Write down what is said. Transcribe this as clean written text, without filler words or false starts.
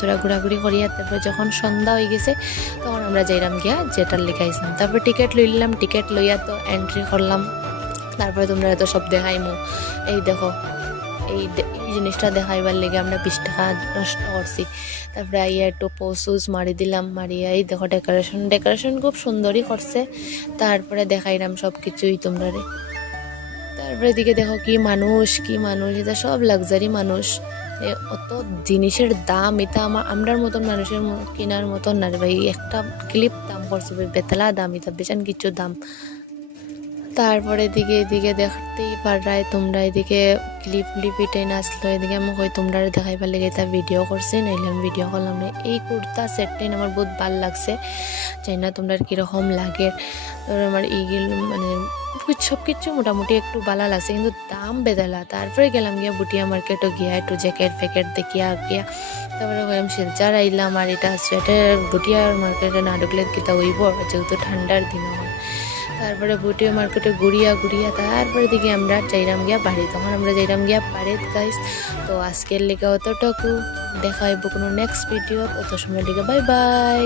তোরা ঘোরাঘুরি করিয়া তারপরে যখন সন্ধ্যা হয়ে গেছে তখন আমরা যাইলাম গিয়া যেটার লেখা আসলাম। তারপর টিকিট লইলাম, টিকিট লইয়া তো এন্ট্রি করলাম। তারপরে তোমরা তো সব দেখাইমু। এই দেখো এই জিনিসটা দেখাইবার লেগে আমরা 20 টাকা নষ্ট করছি। তারপরে আইয়া একটু পোজ মারি দিলাম, মারিয়া এই দেখো ডেকোরেশন খুব সুন্দরই করছে। তারপরে দেখাইলাম সব কিছুই তোমরা। তারপরে এদিকে দেখো কি মানুষ এটা সব লাক্সারি মানুষ। অত জিনিসের দাম এটা আমরার মতন মানুষের কেনার মতন না রে ভাই। একটা ক্লিপ দাম করছে বেতলা দাম, এটা বেচান কিছু দাম। তারপরে এদিকে দেখতেই পারায় তোমরা, এদিকে ক্লিপ এটাই নাচলো। এদিকে আমি কই তোমরা দেখাইবার লেগে এটা ভিডিও করছি, নাইলে আমি ভিডিও করলাম না। এই কুর্তা সেটটাই আমার বহুত ভাল লাগছে, চাই না তোমরা কীরকম লাগে। আমার এইগুলো মানে সব কিছু মোটামুটি একটু ভালো লাগছে, কিন্তু দাম বেদালা। তারপরে গেলাম গিয়া বুটিয়া মার্কেটও গিয়া একটু জ্যাকেট ফ্যাকেট দেখিয়া তারপরে গেলাম শিলচর আইলাম। আর এটা সোয়েটার বুটিয়া মার্কেটে না ঢুকলে কিতা হইব, যেহেতু ঠান্ডার দিন হয়। তারপরে বুটিয়া মার্কেটে ঘুরিয়া তারপরে দিকে আমরা যাইলাম গিয়া বাড়ি। তখন আমরা যাইলাম গিয়া বাড়িত গাইস। তো আজকের লেগে অতটুকু, দেখা হইব কোনো নেক্সট ভিডিও। তত সময় লেগে বাই বাই।